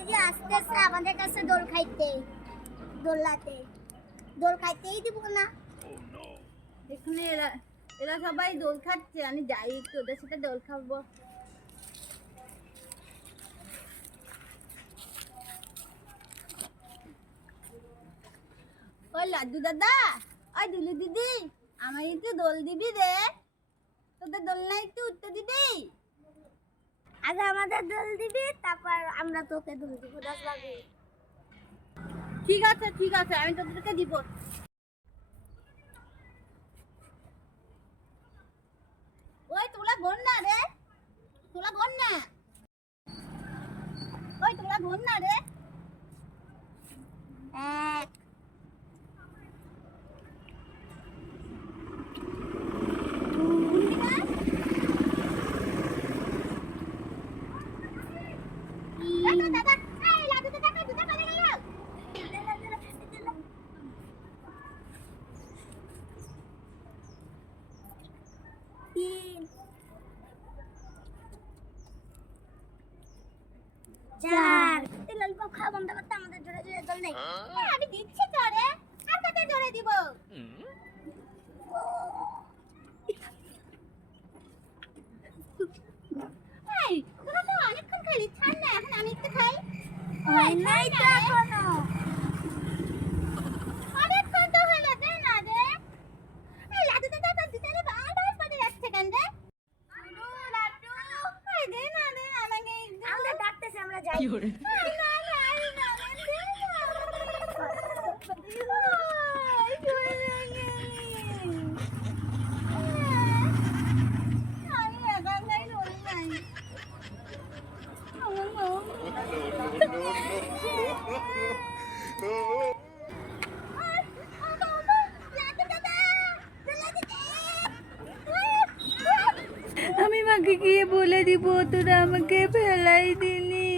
ওই যে আসতেছে আমাদের কাছে দোল খাইতে, দোল খাইতেই দিব না। এরা এরা সবাই দোল খাচ্ছে, আমি যাই একটু, ওদের সাথে দোল খাব। ওই লাড্ডু দাদা, ওই দুলু দিদি আমার একটু দোল দিবি রে। তোদের দোলনা একটু উঠতে দিবি? আগে আমাদের দোল দিবি, তারপর আমরা তোকে দোল দিব, দশ ঠিক আছে ঠিক আছে, আমি তোদেরকে দিব। ওই তোলা গন না রে। তোলা গন না ওই তোলা গন না রে এক দাদা দাদা এই লাড্ডু দাদা দুটো চলে গেল তিন চার খাওয়া বন্ধ করতে আমাদের জোরে জোরে দোল নেই। আমি দিচ্ছি তো রে আর কত জোরে দিব এই তোরা তো অনেকক্ষণ খাইলি ছাড় না এখন আমি একটু খাই হয় নাই তো এখনও অনেকক্ষণ তো হলো দে না দে। এই লাড্ডু দাদা তো দুটারে বারবার পড়ে যাচ্ছে কেন রে? লাড্ডু লাড্ডু। দে না দে আমাকে একটু। আমাদের আমরা যাই। তোমাকে গিয়ে বলে দিব তোরা আমাকে ফেলাই দিলি।